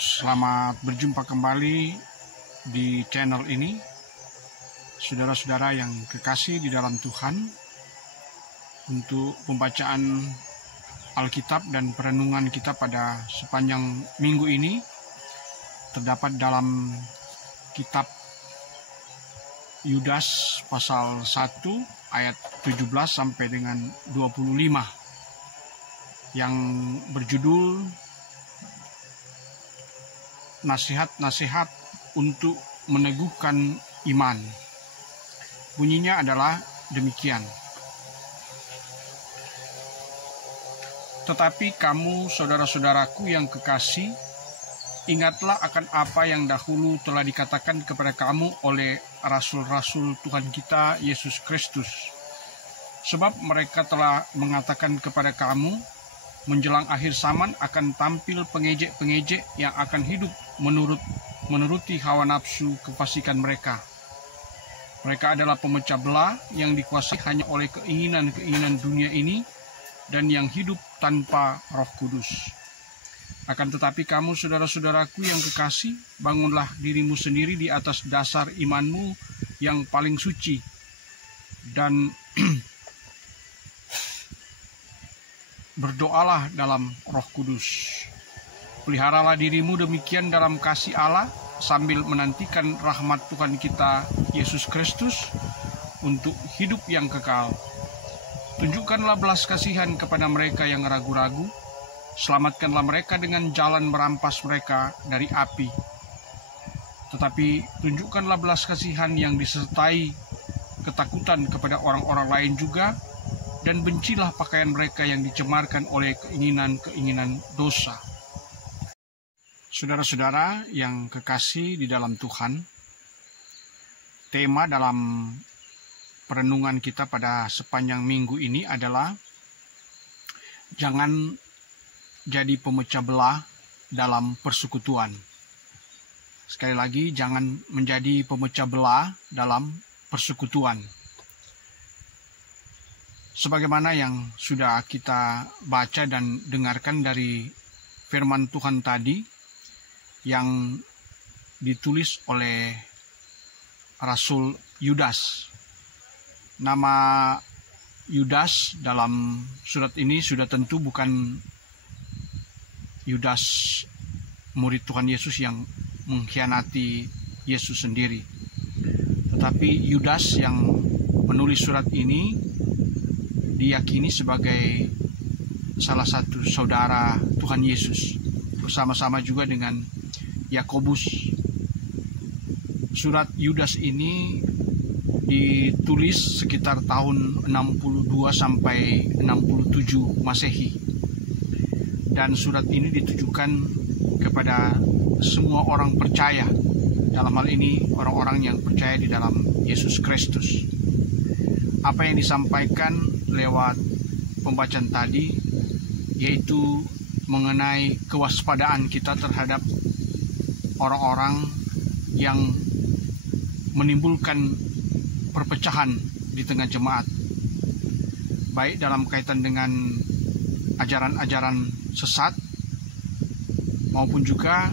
Selamat berjumpa kembali di channel ini, saudara-saudara yang kekasih di dalam Tuhan. Untuk pembacaan Alkitab dan perenungan kita pada sepanjang minggu ini terdapat dalam kitab Yudas pasal 1 ayat 17 sampai dengan 25 yang berjudul Nasihat-nasihat untuk meneguhkan iman. Bunyinya adalah demikian. Tetapi kamu, saudara-saudaraku yang kekasih, ingatlah akan apa yang dahulu telah dikatakan kepada kamu oleh rasul-rasul Tuhan kita Yesus Kristus. Sebab mereka telah mengatakan kepada kamu, menjelang akhir zaman akan tampil pengejek-pengejek yang akan hidup menuruti hawa nafsu kefasikan mereka. Mereka adalah pemecah belah yang dikuasai hanya oleh keinginan-keinginan dunia ini dan yang hidup tanpa Roh Kudus. Akan tetapi kamu, saudara-saudaraku yang kekasih, bangunlah dirimu sendiri di atas dasar imanmu yang paling suci dan berdoalah dalam Roh Kudus. Peliharalah dirimu demikian dalam kasih Allah sambil menantikan rahmat Tuhan kita Yesus Kristus untuk hidup yang kekal. Tunjukkanlah belas kasihan kepada mereka yang ragu-ragu. Selamatkanlah mereka dengan jalan merampas mereka dari api. Tetapi tunjukkanlah belas kasihan yang disertai ketakutan kepada orang-orang lain juga, dan bencilah pakaian mereka yang dicemarkan oleh keinginan-keinginan dosa. Saudara-saudara yang kekasih di dalam Tuhan, tema dalam perenungan kita pada sepanjang minggu ini adalah jangan jadi pemecah belah dalam persekutuan. Sekali lagi, jangan menjadi pemecah belah dalam persekutuan. Sebagaimana yang sudah kita baca dan dengarkan dari firman Tuhan tadi yang ditulis oleh Rasul Yudas. Nama Yudas dalam surat ini sudah tentu bukan Yudas murid Tuhan Yesus yang mengkhianati Yesus sendiri. Tetapi Yudas yang menulis surat ini diyakini sebagai salah satu saudara Tuhan Yesus, bersama-sama juga dengan Yakobus. Surat Yudas ini ditulis sekitar tahun 62 sampai 67 Masehi. Dan surat ini ditujukan kepada semua orang percaya, dalam hal ini orang-orang yang percaya di dalam Yesus Kristus. Apa yang disampaikan lewat pembacaan tadi yaitu mengenai kewaspadaan kita terhadap orang-orang yang menimbulkan perpecahan di tengah jemaat, baik dalam kaitan dengan ajaran-ajaran sesat maupun juga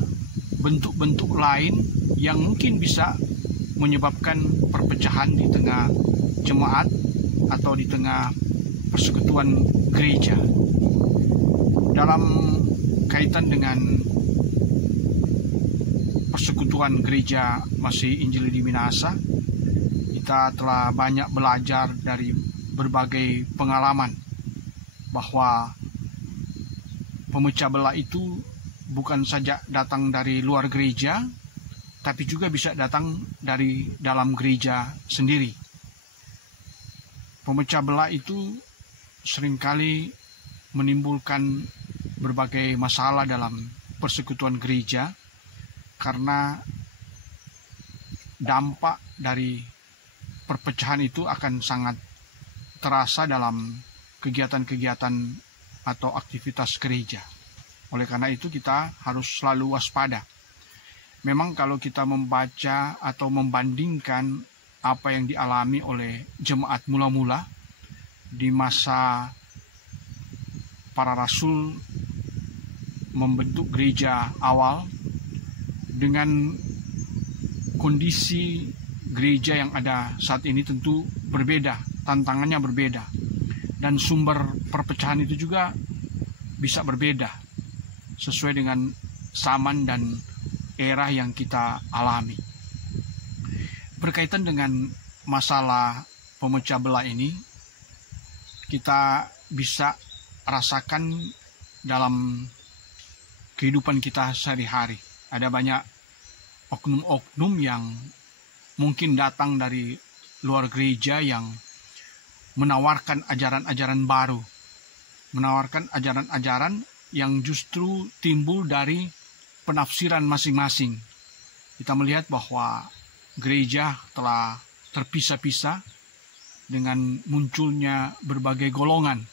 bentuk-bentuk lain yang mungkin bisa menyebabkan perpecahan di tengah jemaat atau di tengah persekutuan gereja. Dalam kaitan dengan persekutuan gereja Masih Injili di Minahasa, kita telah banyak belajar dari berbagai pengalaman bahwa pemecah belah itu bukan saja datang dari luar gereja, tapi juga bisa datang dari dalam gereja sendiri. Pemecah belah itu seringkali menimbulkan berbagai masalah dalam persekutuan gereja karena dampak dari perpecahan itu akan sangat terasa dalam kegiatan-kegiatan atau aktivitas gereja. Oleh karena itu kita harus selalu waspada. Memang kalau kita membaca atau membandingkan apa yang dialami oleh jemaat mula-mula di masa para rasul membentuk gereja awal dengan kondisi gereja yang ada saat ini tentu berbeda, tantangannya berbeda, dan sumber perpecahan itu juga bisa berbeda sesuai dengan zaman dan era yang kita alami. Berkaitan dengan masalah pemecah belah ini, kita bisa rasakan dalam kehidupan kita sehari-hari. Ada banyak oknum-oknum yang mungkin datang dari luar gereja yang menawarkan ajaran-ajaran baru, menawarkan ajaran-ajaran yang justru timbul dari penafsiran masing-masing. Kita melihat bahwa gereja telah terpisah-pisah dengan munculnya berbagai golongan.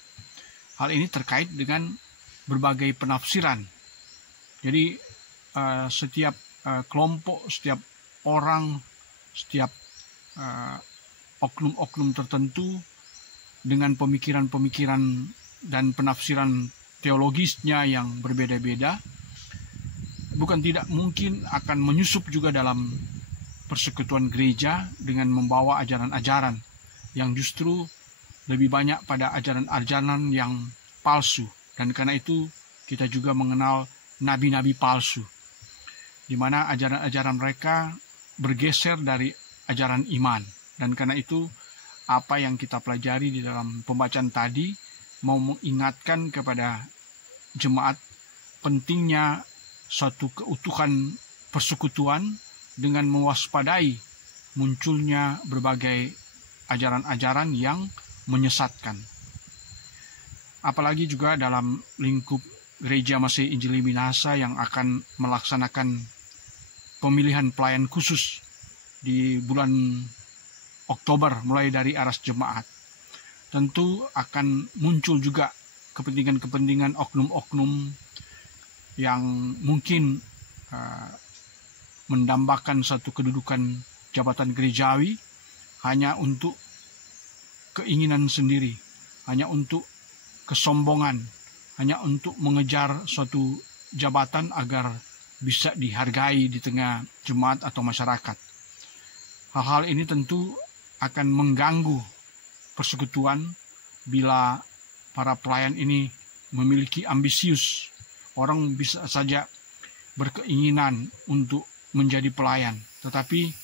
Hal ini terkait dengan berbagai penafsiran. Jadi setiap kelompok, setiap orang, setiap oknum-oknum tertentu dengan pemikiran-pemikiran dan penafsiran teologisnya yang berbeda-beda, bukan tidak mungkin akan menyusup juga dalam persekutuan gereja dengan membawa ajaran-ajaran yang justru lebih banyak pada ajaran-ajaran yang palsu. Dan karena itu kita juga mengenal nabi-nabi palsu, di mana ajaran-ajaran mereka bergeser dari ajaran iman. Dan karena itu apa yang kita pelajari di dalam pembacaan tadi mau mengingatkan kepada jemaat pentingnya suatu keutuhan persekutuan dengan mewaspadai munculnya berbagai ajaran-ajaran yang menyesatkan. Apalagi juga dalam lingkup Gereja Masih Injili Minahasa yang akan melaksanakan pemilihan pelayan khusus di bulan Oktober mulai dari aras jemaat. Tentu akan muncul juga kepentingan-kepentingan oknum-oknum yang mungkin mendambakan satu kedudukan jabatan gerejawi hanya untuk keinginan sendiri, hanya untuk kesombongan, hanya untuk mengejar suatu jabatan agar bisa dihargai di tengah jemaat atau masyarakat. Hal-hal ini tentu akan mengganggu persekutuan bila para pelayan ini memiliki ambisius. Orang bisa saja berkeinginan untuk menjadi pelayan, tetapi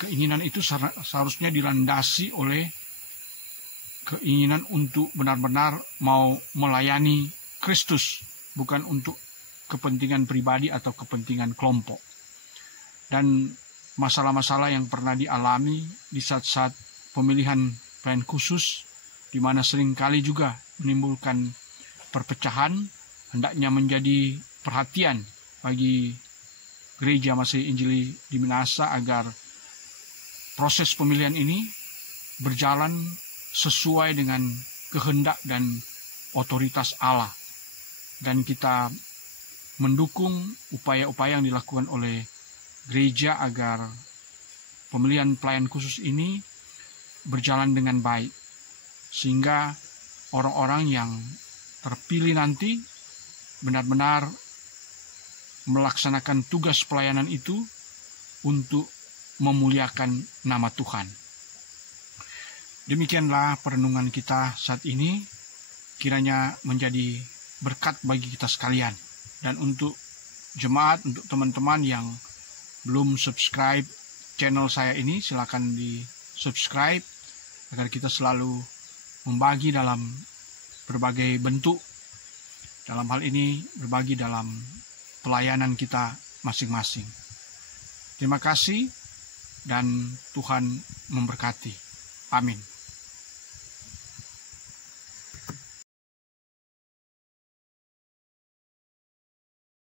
keinginan itu seharusnya dilandasi oleh keinginan untuk benar-benar mau melayani Kristus, bukan untuk kepentingan pribadi atau kepentingan kelompok. Dan masalah-masalah yang pernah dialami di saat-saat pemilihan pelayan khusus, di mana seringkali juga menimbulkan perpecahan, hendaknya menjadi perhatian bagi Gereja Masih Injili di Minahasa agar proses pemilihan ini berjalan sesuai dengan kehendak dan otoritas Allah. Dan kita mendukung upaya-upaya yang dilakukan oleh gereja agar pemilihan pelayan khusus ini berjalan dengan baik, sehingga orang-orang yang terpilih nanti benar-benar melaksanakan tugas pelayanan itu untuk memuliakan nama Tuhan. Demikianlah perenungan kita saat ini, kiranya menjadi berkat bagi kita sekalian. Dan untuk jemaat, untuk teman-teman yang belum subscribe channel saya ini, silakan di-subscribe agar kita selalu membagi dalam berbagai bentuk. Dalam hal ini berbagi dalam pelayanan kita masing-masing. Terima kasih dan Tuhan memberkati. Amin.